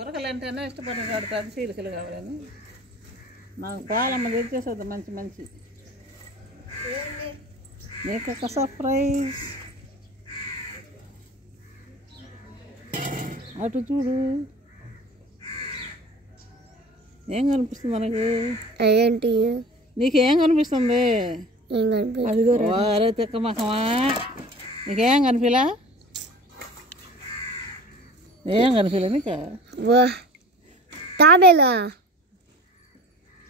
ఉరకలంటేనే ఇష్టపడేవాడు కాదు, చీలికలు కావాలని. నాకు కావాలమ్మ తెచ్చేసేది మంచి మంచి. నీకు ఒక సర్ప్రైజ్. అటు చూడు, ఏం కనిపిస్తుంది మనకు? ఏంటి నీకేం కనిపిస్తుంది? అరే తిక్క మహమా, నీకేం కనిపిలా? ఏం కనిపిలా నీకు? తాబేలా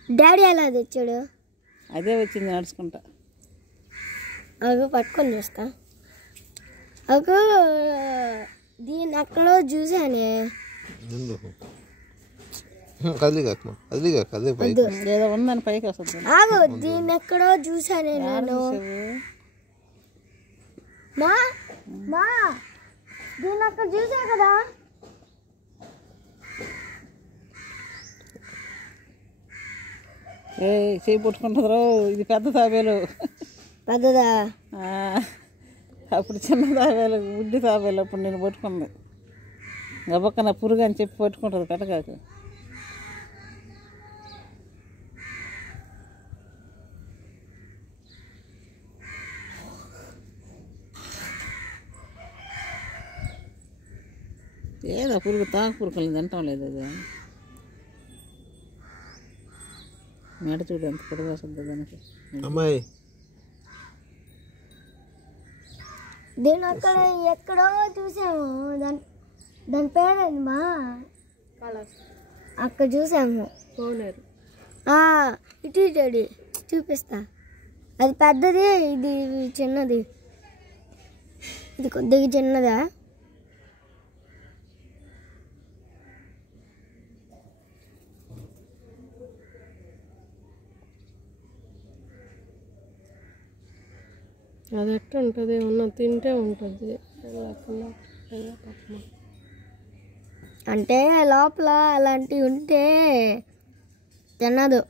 డాడీ ఎలా తెచ్చాడు? అదే వచ్చింది నడుచుకుంటా. అవి పట్టుకొని చూస్తా. అగు దీన్ని ఎక్కడో చూసానే. ఏదో ఉందని పైకి వస్తుంది. ఆగు, దీన్ని ఎక్కడో చూసానే నేను. మా మా దీన్ని అక్కడ చూసా కదా. చేయి పట్టుకుంటుందిరా. ఇది పెద్ద తాబేలు. పెద్దదా? అప్పుడు చిన్న తాబేలు, బుడ్డి తాబేలు. అప్పుడు నేను పట్టుకుంది. గబక్కన పురుగు అని చెప్పి పట్టుకుంటుంది పెట్టగాకు. ఏదో పురుగు తాకు పురుగులు తింటాం లేదు. అది మెడ చూడు ఎంత పొడుగు వస్తుంది దానికి. అమ్మాయి దీని అక్కడ ఎక్కడో చూసాము. దాని పేరేంది మా? అక్కడ చూసాము. ఇటు చెడి చూపిస్తా. అది పెద్దది, ఇది చిన్నది. ఇది కొద్దిగా చిన్నదా? అది ఎట్లా ఉంటుంది? ఉన్న తింటే ఉంటుంది. అంటే లోపల అలాంటివి ఉంటే తినదు.